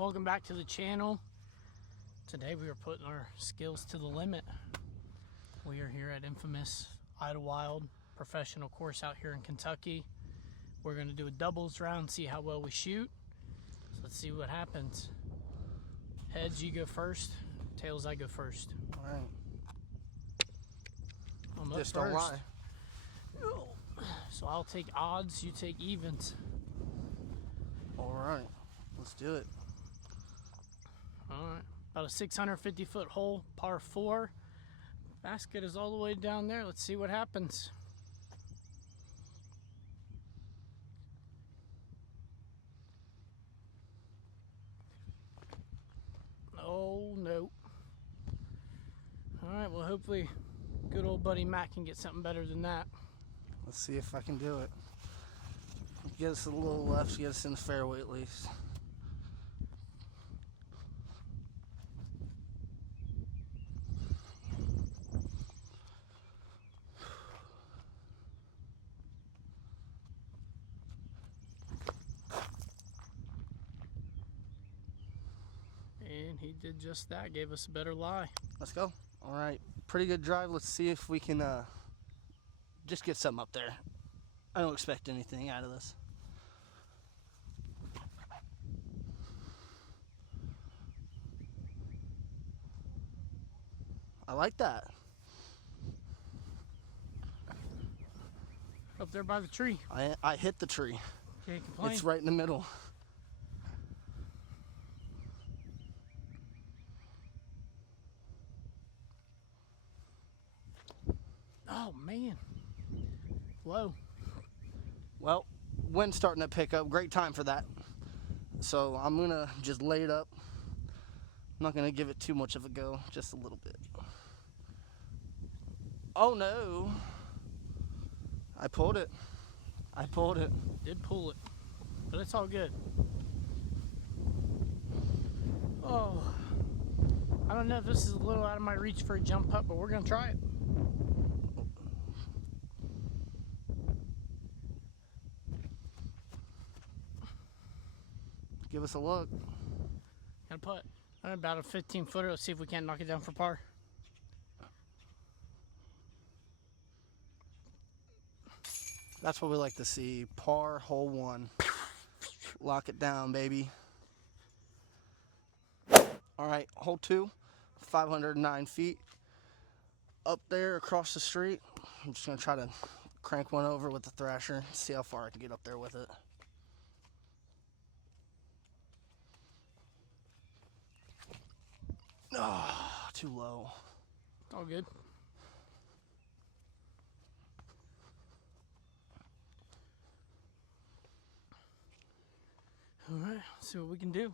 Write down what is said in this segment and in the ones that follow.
Welcome back to the channel. Today we are putting our skills to the limit. We are here at infamous Idlewild professional course out here in Kentucky. We're going to do a doubles round, see how well we shoot. So let's see what happens. Heads, you go first. Tails, I go first. All right. I'm up Just first. don't lie. So I'll take odds, you take evens. All right, let's do it. All right, about a 650-foot hole, par 4. Basket is all the way down there. Let's see what happens. Oh, no. All right, well, hopefully good old buddy Matt can get something better than that. Let's see if I can do it. Get us a little left, get us in the fairway at least. And he did just that, gave us a better lie. Let's go. All right, pretty good drive. Let's see if we can just get something up there. I don't expect anything out of this. I like that. Up there by the tree. I hit the tree. Can't complain. It's right in the middle. Oh, man. Low. Well, wind's starting to pick up. Great time for that. So I'm going to just lay it up. I'm not going to give it too much of a go, just a little bit. Oh, no. I pulled it. I pulled it. Did pull it, but it's all good. Oh, I don't know if this is a little out of my reach for a jump putt, but we're going to try it. Give us a look. Got a putt. About a 15-footer. Let's see if we can't knock it down for par. That's what we like to see. Par, hole 1. Lock it down, baby. All right, hole 2, 509 feet. Up there across the street. I'm just going to try to crank one over with the thrasher. See how far I can get up there with it. Oh, too low. All good. All right, let's see what we can do.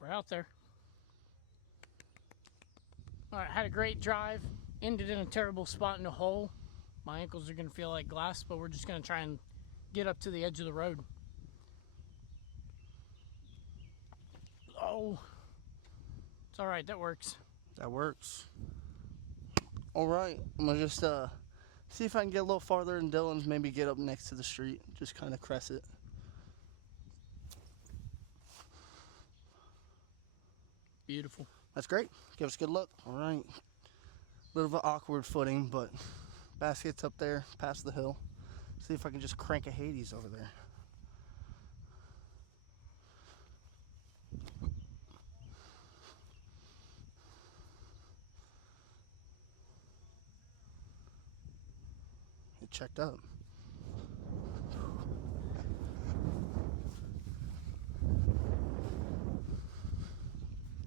We're out there. All right, had a great drive. Ended in a terrible spot in the hole. My ankles are gonna feel like glass, but we're just gonna try and get up to the edge of the road. Oh, it's all right, that works. That works. All right, I'm gonna just see if I can get a little farther than Dylan's, maybe get up next to the street, just kind of crest it. Beautiful. That's great. Give us a good look. All right. Little bit awkward footing, but basket's up there, past the hill. See if I can just crank a Hades over there. It checked up.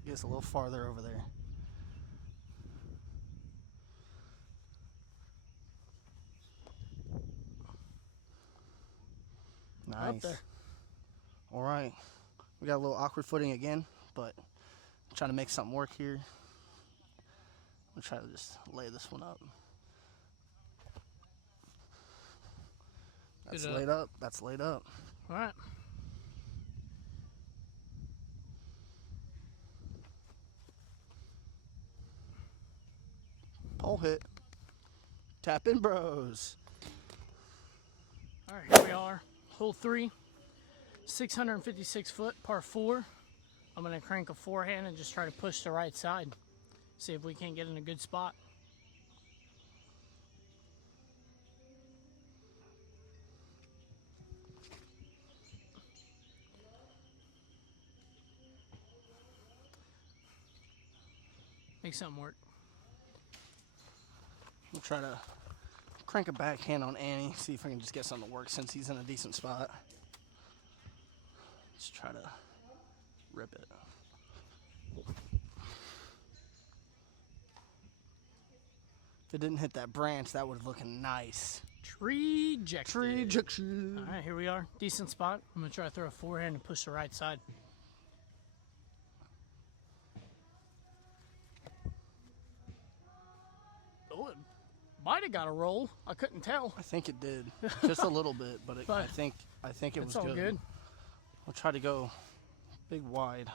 Get us a little farther over there. Nice. Up there. All right. We got a little awkward footing again, but I'm trying to make something work here. I'm trying to just lay this one up. That's laid up. That's laid up. All right. Hole hit. Tap in, bros. All right, here we are. Hole 3, 656 foot, par 4. I'm gonna crank a forehand and just try to push the right side. See if we can't get in a good spot. Make something work. We'll try to crank a backhand on Annie, see if I can just get something to work since he's in a decent spot. Let's try to rip it. If it didn't hit that branch, that would have looking nice. Tree ejected. Tree ejection. All right, here we are. Decent spot. I'm gonna try to throw a forehand and push the right side. Oh, it might have got a roll. I couldn't tell. I think it did, just a little bit, but, I think it was all good. We'll try to go big wide.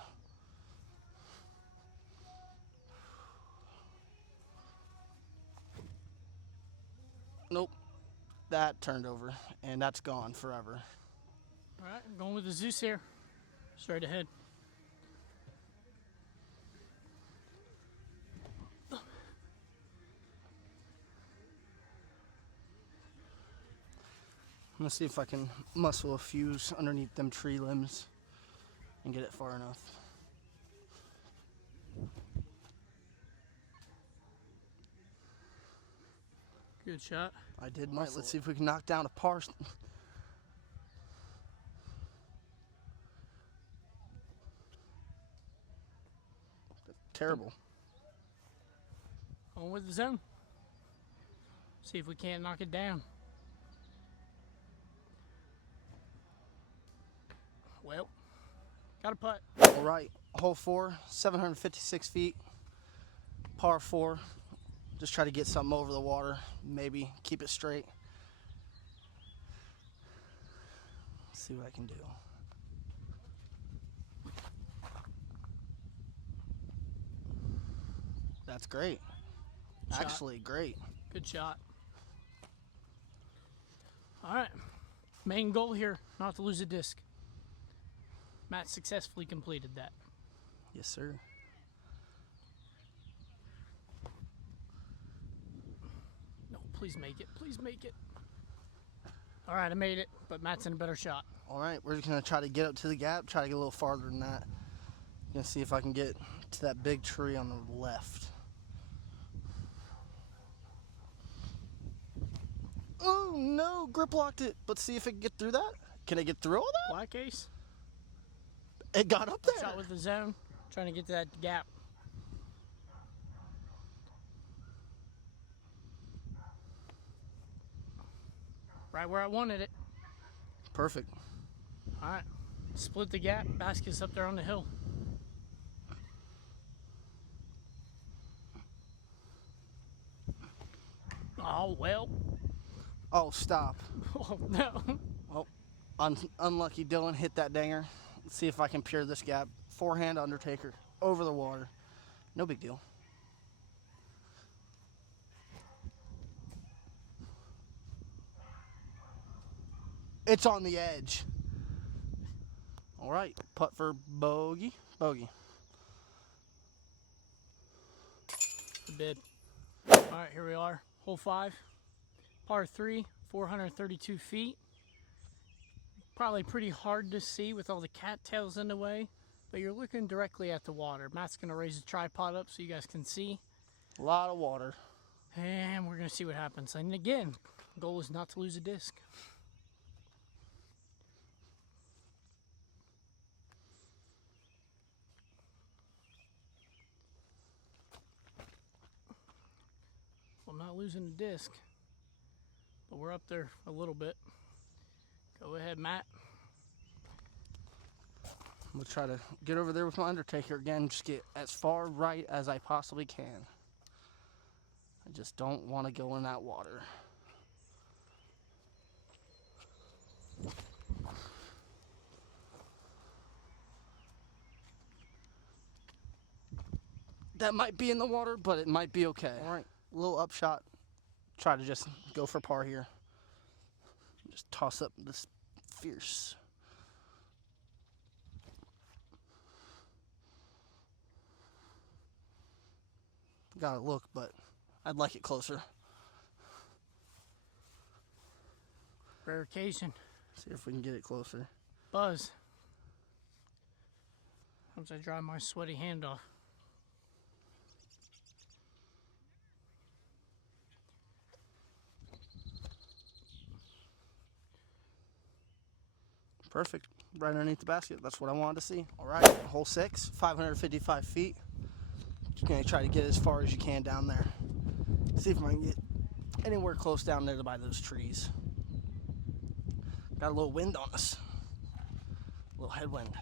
Nope, that turned over, and that's gone forever. All right, I'm going with the Zeus here. Straight ahead. I'm gonna see if I can muscle a fuse underneath them tree limbs and get it far enough. Good shot. I did my. Let's see if we can knock down a par. Terrible. On with the zone. See if we can't knock it down. Well, got a putt. All right, hole 4, 756 feet, par 4. Just try to get something over the water, maybe keep it straight. Let's see what I can do. That's great. Shot. Actually, great. Good shot. All right, main goal here, not to lose a disc. Matt successfully completed that. Yes, sir. No, please make it. Please make it. All right, I made it, but Matt's in a better shot. All right, we're just going to try to get up to the gap, try to get a little farther than that. Gonna see if I can get to that big tree on the left. Oh, no, grip locked it. But see if it can get through that. Can it get through all that? Black ace. It got up there. Shot with the zone, trying to get to that gap. Right where I wanted it. Perfect. All right, split the gap. Basket's up there on the hill. Oh, well. Oh, stop. Oh, no. Oh, unlucky Dylan hit that dinger. Let's see if I can pure this gap. Forehand Undertaker over the water. No big deal. It's on the edge. All right, putt for bogey. Bogey. The bid. All right, here we are. Hole 5, par 3, 432 feet. Probably pretty hard to see with all the cattails in the way, but you're looking directly at the water. Matt's gonna raise the tripod up so you guys can see. A lot of water. And we're gonna see what happens. And again, goal is not to lose a disc. Well, I'm not losing a disc, but we're up there a little bit. Go ahead, Matt. I'm gonna try to get over there with my Undertaker again, just get as far right as I possibly can. I just don't want to go in that water. That might be in the water, but it might be okay. All right, little upshot. Try to just go for par here. Just toss up this fierce. Gotta look, but I'd like it closer. Rare occasion. See if we can get it closer. Buzz. Once I dry my sweaty hand off. Perfect. Right underneath the basket. That's what I wanted to see. All right, hole 6, 555 feet. Just gonna try to get as far as you can down there. See if I can get anywhere close down there by those trees. Got a little wind on us. A little headwind.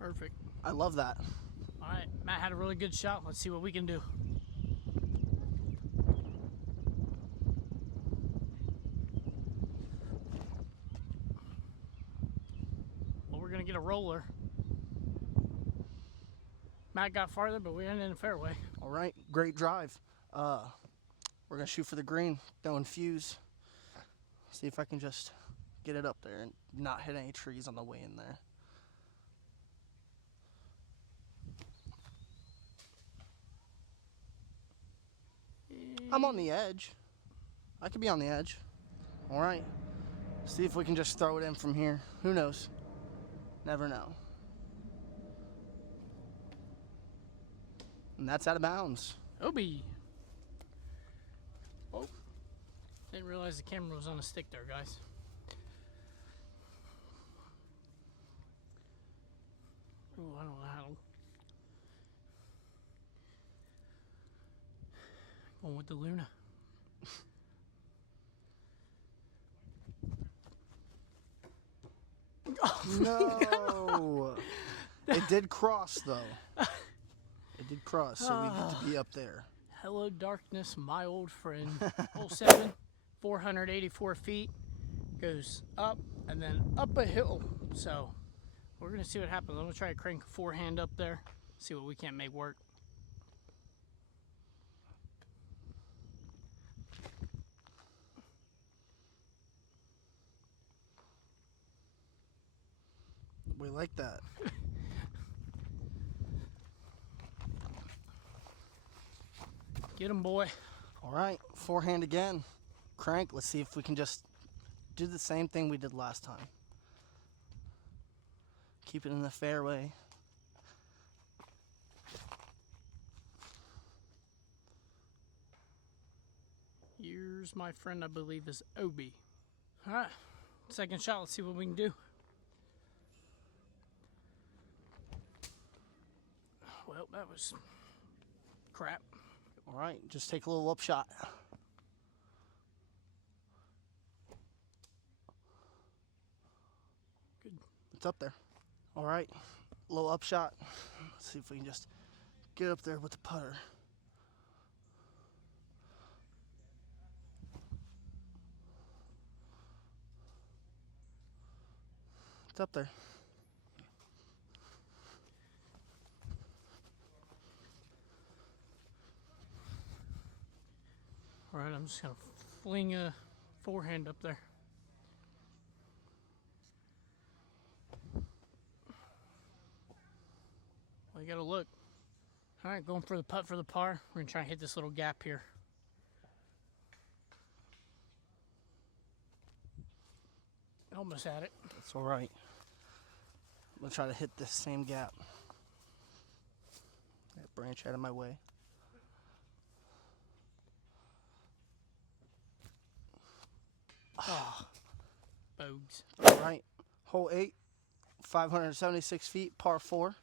Perfect. I love that. All right, Matt had a really good shot. Let's see what we can do. Well, we're gonna get a roller. Matt got farther, but we ended in the fairway. All right, great drive. We're gonna shoot for the green, throwing fuse. See if I can just get it up there and not hit any trees on the way in there. I'm on the edge. I could be on the edge. All right. See if we can just throw it in from here. Who knows? Never know. And that's out of bounds. Obi. Oh. Didn't realize the camera was on a stick there, guys. Ooh, I don't know how. Going with the Luna. No. It did cross, though. It did cross, so we get to be up there. Hello, darkness, my old friend. Hole 7, 484 feet. Goes up and then up a hill. So we're going to see what happens. I'm going to try to crank a forehand up there. See what we can't make work. We like that. Get him, boy. All right, forehand again. Crank. Let's see if we can just do the same thing we did last time. Keep it in the fairway. Here's my friend, I believe, is Obi. All right, second shot. Let's see what we can do. Well, that was crap. All right, just take a little upshot. Good. It's up there. All right, a little upshot. Let's see if we can just get up there with the putter. It's up there. All right, I'm just going to fling a forehand up there. Well, you got to look. All right, going for the putt for the par. We're going to try and hit this little gap here. Almost had it. That's all right. I'm going to try to hit this same gap. That branch out of my way. Oh, bogues. All right, hole 8, 576 feet, par 4.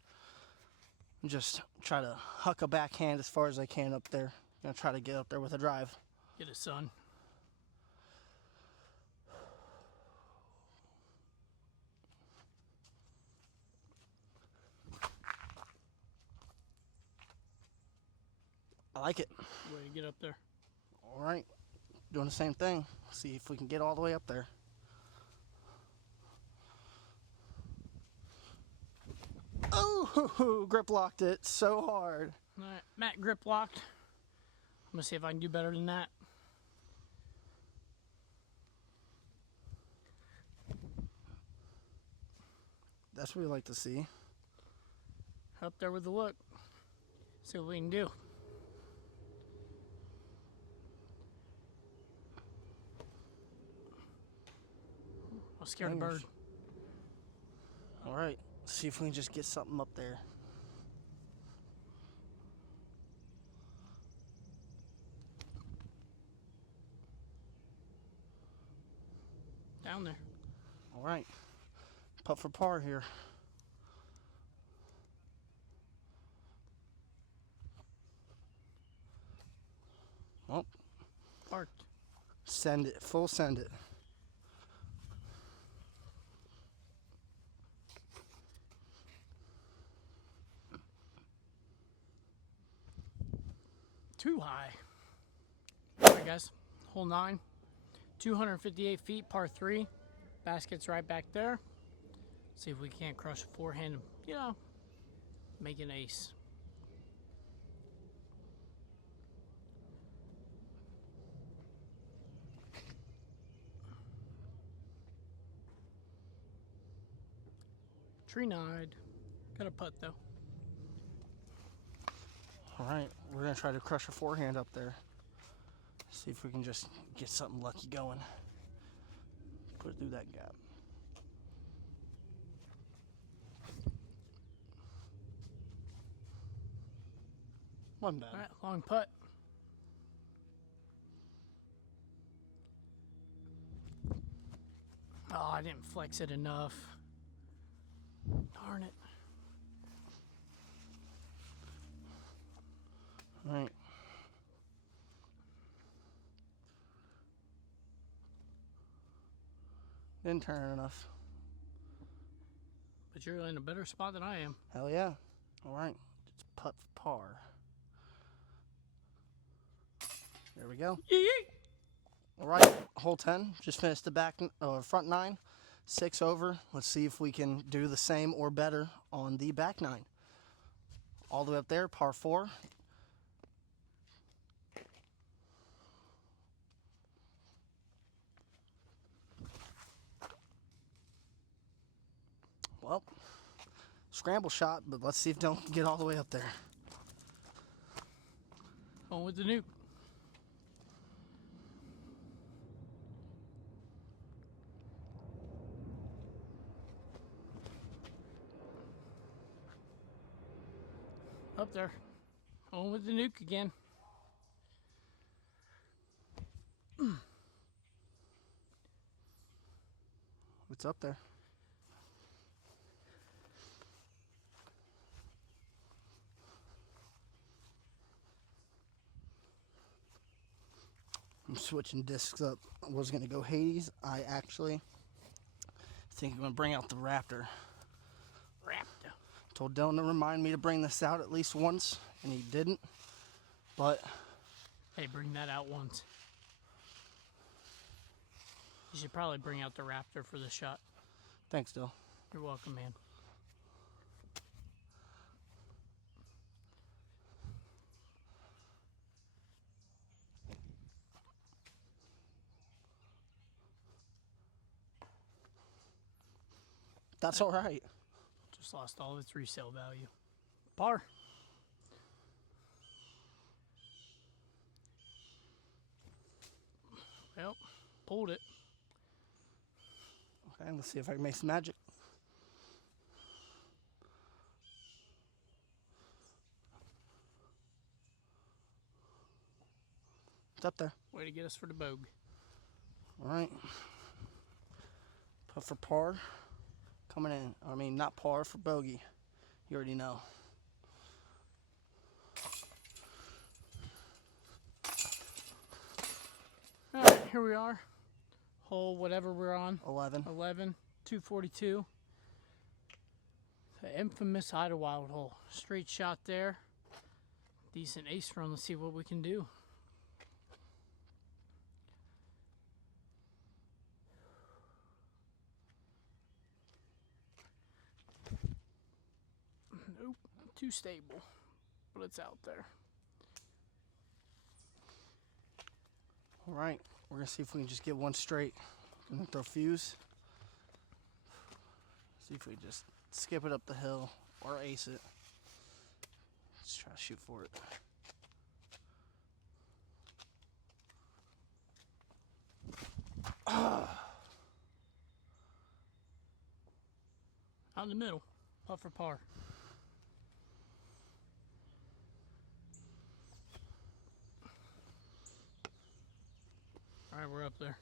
Just try to huck a backhand as far as I can up there. Gonna try to get up there with a drive. Get it, son. I like it. Way to get up there. All right, doing the same thing. See if we can get all the way up there. Ooh, grip locked it so hard. All right, Matt grip locked. I'm gonna see if I can do better than that. That's what we like to see. Up there with the look. See what we can do. I'll scare the bird. All right, see if we can just get something up there. Down there. All right, putt for par here. Oh, Parked. send it, full send it. Too high. All right, guys. Hole 9. 258 feet, par 3. Basket's right back there. See if we can't crush a forehand, you know, make an ace. Tree nide. Got a putt though. All right, we're gonna try to crush a forehand up there. See if we can just get something lucky going. Put it through that gap. One bad. All right, long putt. Oh, I didn't flex it enough. Darn it. All right. Didn't turn it enough. But you're in a better spot than I am. Hell yeah. All right, it's putt for par. There we go. Yee! All right, hole 10. Just finished the front 9. 6 over. Let's see if we can do the same or better on the back 9. All the way up there, par 4. Well, scramble shot, but let's see if don't get all the way up there. On with the nuke. Up there. On with the nuke again. It's up there. I'm switching discs up. I was going to go Hades. I actually think I'm going to bring out the Raptor. Raptor. Told Dylan to remind me to bring this out at least once, and he didn't. But Hey, bring that out once. You should probably bring out the Raptor for the shot. thanks, Dylan. You're welcome, man. That's all right. Just lost all of its resale value. Par. Well, pulled it. Okay, let's see if I can make some magic. It's up there. Way to get us for the bogue. All right. Putt for par. Coming in. I mean, not par, for bogey. You already know. All right, here we are. Hole whatever we're on. 11. 11, 242. The infamous Idlewild hole. Straight shot there. Decent ace run. Let's see what we can do. Nope, too stable, but it's out there. All right, we're gonna see if we can just get one straight. Gonna throw fuse. See if we just skip it up the hill or ace it. Let's try to shoot for it. Out in the middle, putt for par. All right, we're up there.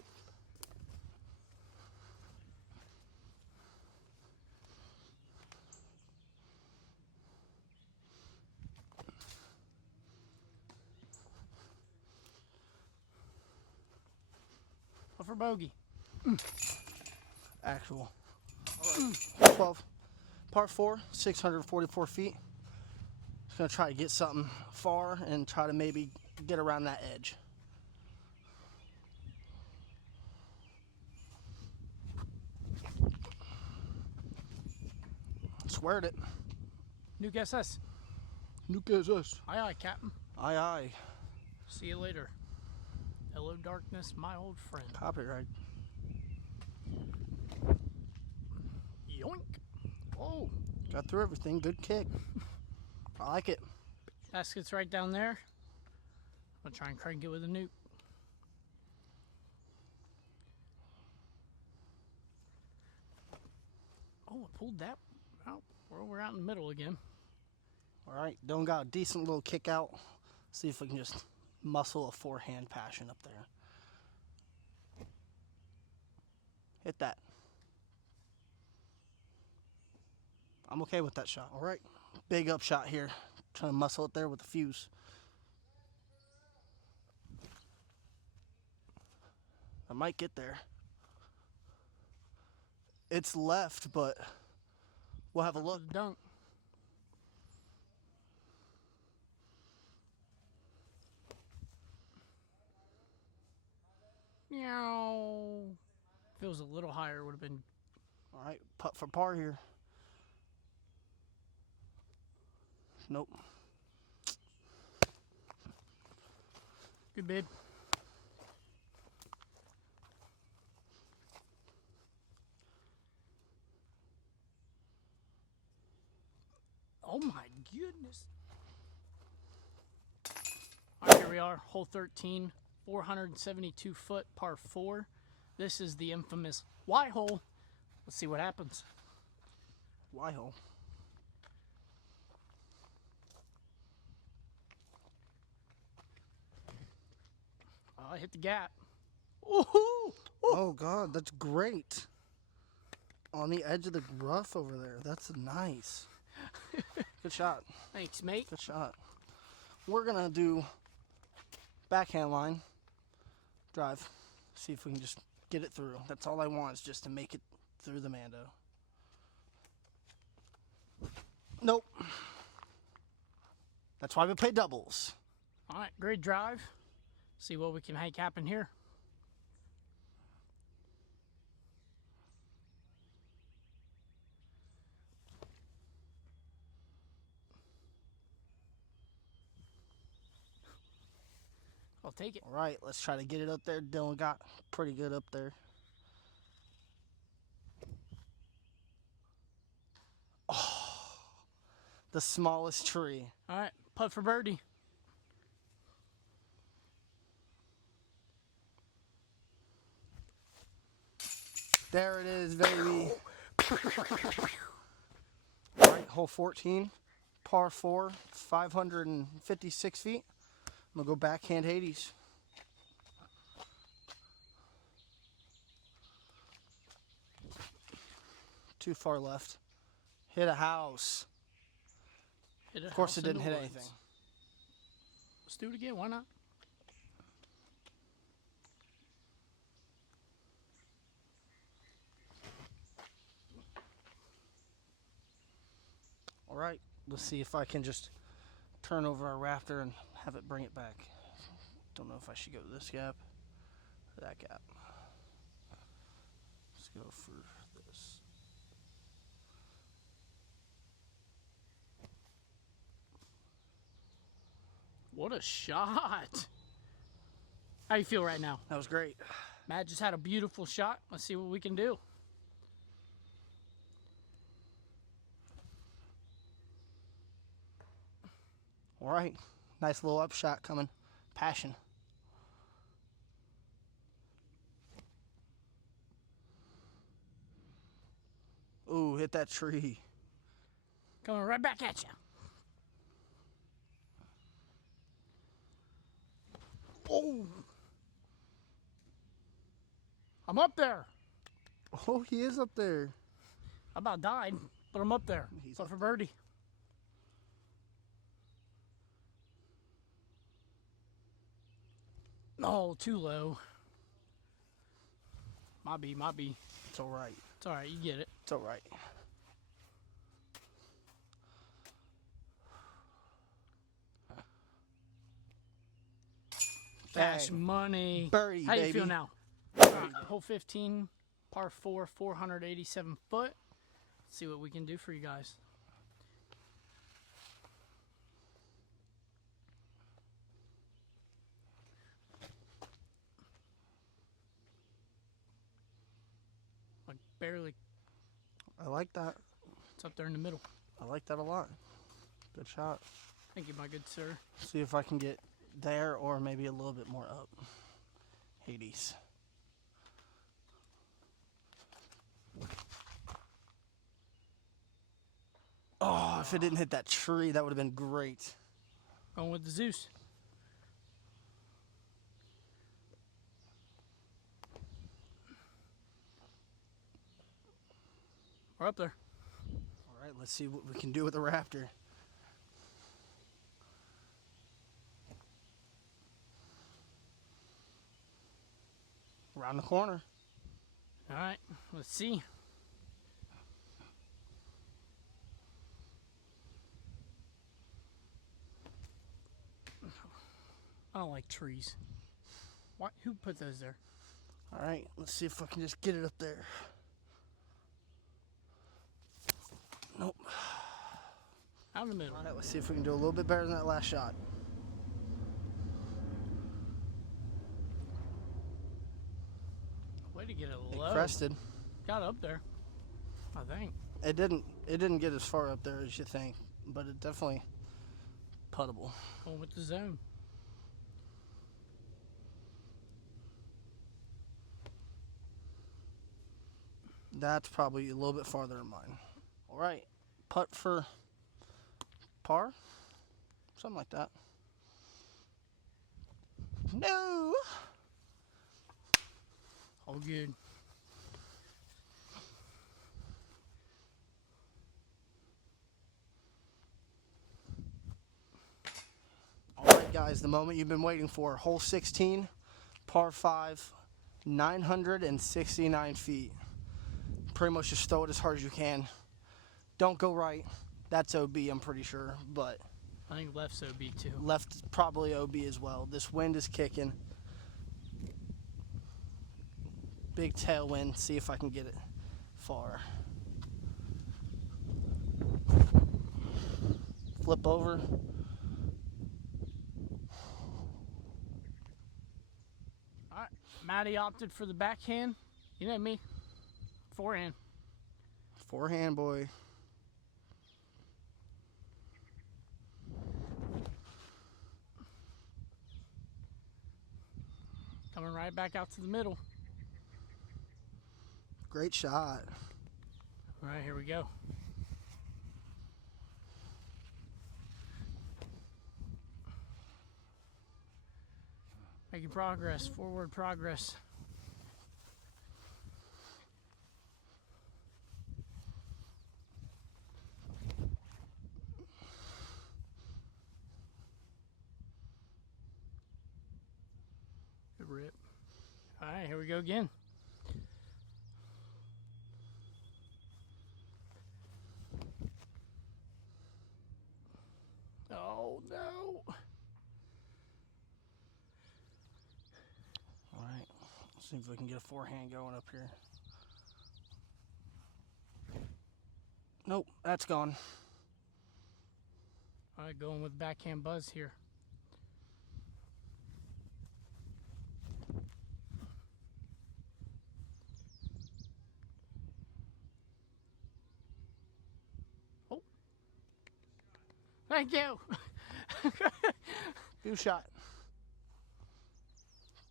Putt for bogey. Actual. All right. 12. Par 4, 644 feet. Just gonna try to get something far and try to maybe get around that edge. Sweared it. Nuke SS. Nuke SS. Aye, aye, Captain. Aye, aye. See you later. Hello, darkness, my old friend. Copyright. Yoink. Oh, Got through everything. Good kick. I like it. basket's right down there. I'm gonna try and crank it with a nuke. Oh, I pulled that out. We're out in the middle again. All right. Dylan got a decent little kick out. See if we can just muscle a forehand passion up there. Hit that. I'm okay with that shot. All right. Big up shot here. Trying to muscle it there with the fuse. I might get there. It's left, but we'll have a look. Dunk. Meow. If it was a little higher, would have been. All right, putt for par here. Nope. Good bid. Oh my goodness. All right, here we are, hole 13, 472 foot, par 4. This is the infamous Y hole. Let's see what happens. Y hole. I hit the gap. Ooh! Oh God, that's great. On the edge of the rough over there. That's nice. Good shot. Thanks, mate. Good shot. We're gonna do backhand line, drive. See if we can just get it through. That's all I want is just to make it through the Mando. Nope. That's why we play doubles. All right, great drive. See what we can make happen here. I'll take it. All right, let's try to get it up there. Dylan got pretty good up there. Oh, the smallest tree. All right, putt for birdie. There it is, baby. All right, hole 14, par 4, 556 feet. I'm going to go backhand Hades. Too far left. Hit a house. Hit a Of course house it in didn't the hit woods. anything. Let's do it again. Why not? All right, let's see if I can just turn over our rafter and have it bring it back. Don't know if I should go this gap or that gap. Let's go for this. What a shot. How you feel right now? That was great. Matt just had a beautiful shot. Let's see what we can do. All right. Nice little upshot coming. Passion. Ooh, hit that tree. Coming right back at you. Oh. I'm up there. Oh, he is up there. I about died, but I'm up there. He's But up for there. birdie. Oh, too low. Might be. It's all right. It's all right. You get it. It's all right. Cash Bang. money. Birdie, How you baby. feel now? All right, hole 15, par 4, 487 foot. Let's see what we can do for you guys. Like barely. I like that. It's up there in the middle. I like that a lot. Good shot. Thank you, my good sir. See if I can get there or maybe a little bit more up. Hades. Oh, if it didn't hit that tree, that would have been great. Going with the Zeus. We're up there. All right, let's see what we can do with the Raptor. Around the corner. All right, let's see. I don't like trees. Why? Who put those there? All right, let's see if I can just get it up there. Nope. Out in the middle. All right, let's see if we can do a little bit better than that last shot. Way to get it It low. crested. Got up there, I think. It didn't get as far up there as you think, but it definitely puttable. Going with the zone. That's probably a little bit farther than mine. All right, putt for par, something like that. No. All good. All right, guys, the moment you've been waiting for. Hole 16, par 5, 969 feet. Pretty much just throw it as hard as you can. Don't go right. That's OB, I'm pretty sure, but I think left's OB too. left is probably OB as well. This wind is kicking. Big tailwind. See if I can get it far. Flip over. All right, Matty opted for the backhand. You know me. Forehand. Forehand, boy. Coming right back out to the middle. Great shot. All right, here we go. Making progress, forward progress. Good rip. All right, here we go again. Oh, no. All right. Let's see if we can get a forehand going up here. Nope, that's gone. All right, going with backhand buzz here. Thank you. View shot.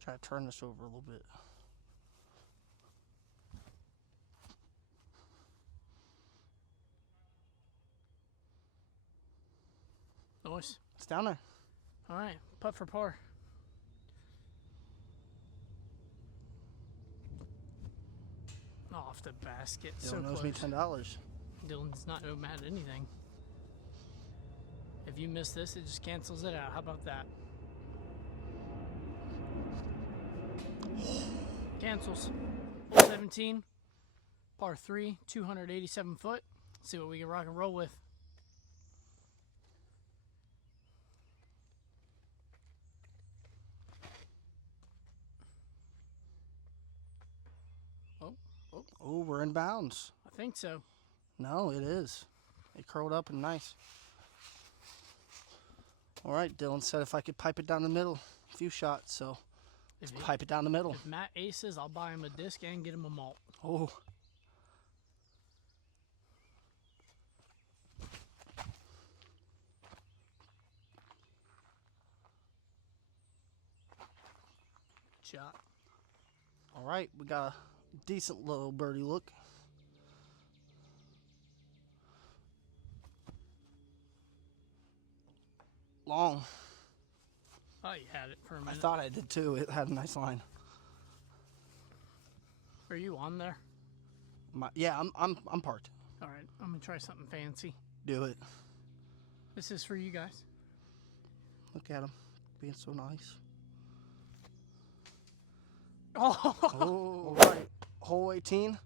Try to turn this over a little bit. Nice. It's down there. All right, putt for par. Off the basket. Dylan So owes close. me $10. Dylan's not no mad at anything. If you miss this, it just cancels it out. How about that? Cancels. Hole 17, par 3, 287 foot. Let's see what we can rock and roll with. Oh, we're in bounds. I think so. No, it is. It curled up and nice. All right, Dylan said if I could pipe it down the middle, a few shots, so let's pipe it down the middle. If Matt aces, I'll buy him a disc and get him a malt. Oh. Shot. All right, we got a decent little birdie look. Long. Oh, you had it for a I minute. thought I did too. It had a nice line. Are you on there? Yeah, I'm parked. All right, I'm gonna try something fancy. Do it. This is for you guys. Look at him being so nice. Oh, All right. Hole 18,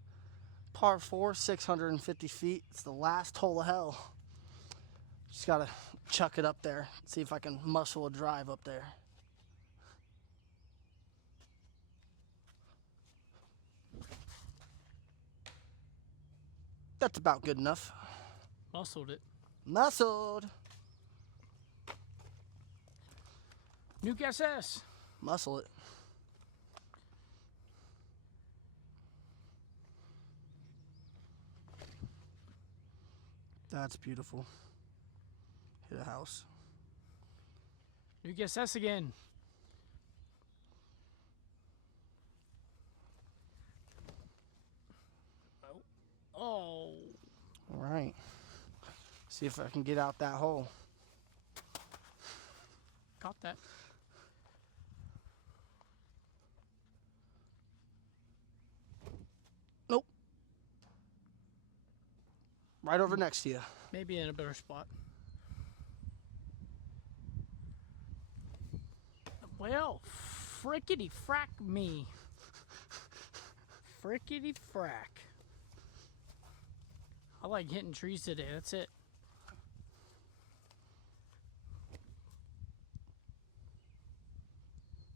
par 4, 650 feet. It's the last hole of hell. Just gotta chuck it up there. See if I can muscle a drive up there. That's about good enough. muscled it. Muscled. Nuke SS. Muscle it. That's beautiful. Hit a house. Nuke SS again. Oh. All right. See if I can get out that hole. Caught that. Nope. Right over next to you. Maybe in a better spot. Well, frickety frack me. Frickety frack. I like hitting trees today. That's it.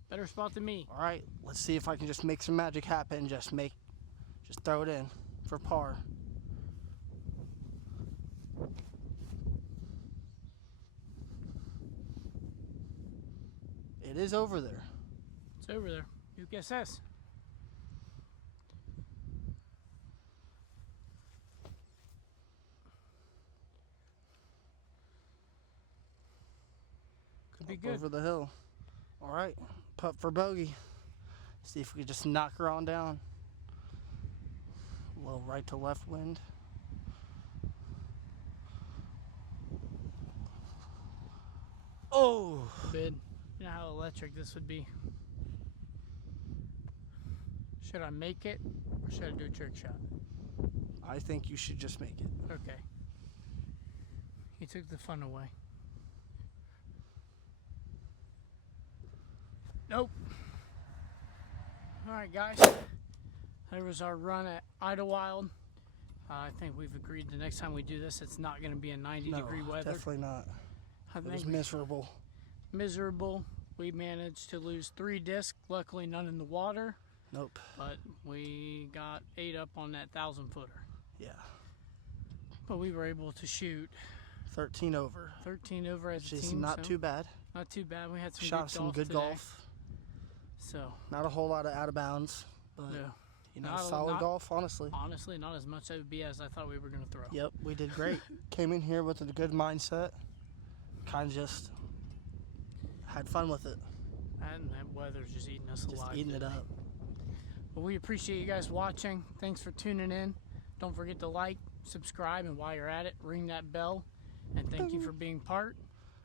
Better spot than me. All right, let's see if I can just make some magic happen. Just throw it in for par. It is over there. It's over there. Nuke SS. Could be Up good. over the hill. All right, putt for bogey. See if we can just knock her on down. A little right to left wind. Oh! Bid. You know how electric this would be. Should I make it or should I do a trick shot? I think you should just make it. Okay. He took the fun away. Nope. Alright guys. There was our run at Idlewild. I think we've agreed the next time we do this it's not going to be in 90-degree weather. Definitely not. It was miserable. Miserable. We managed to lose 3 discs. Luckily none in the water. Nope. But we got 8 up on that 1,000-footer. Yeah. But we were able to shoot 13 over. 13 over as a Which is team. not so too bad. Not too bad. We had some Shot good some golf good today. golf. So Not a whole lot of out of bounds, but yeah. you know, Not- solid not- golf, honestly. Honestly, not as much OB as I thought we were going to throw. Yep, we did great. Came in here with a good mindset. kind of just had fun with it. And that weather's just eating us Just alive. eating it today. up. Well, we appreciate you guys watching. Thanks for tuning in. Don't forget to like, subscribe, and while you're at it, ring that bell. And thank you for being part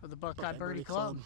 of the Buckeye Birdie Club.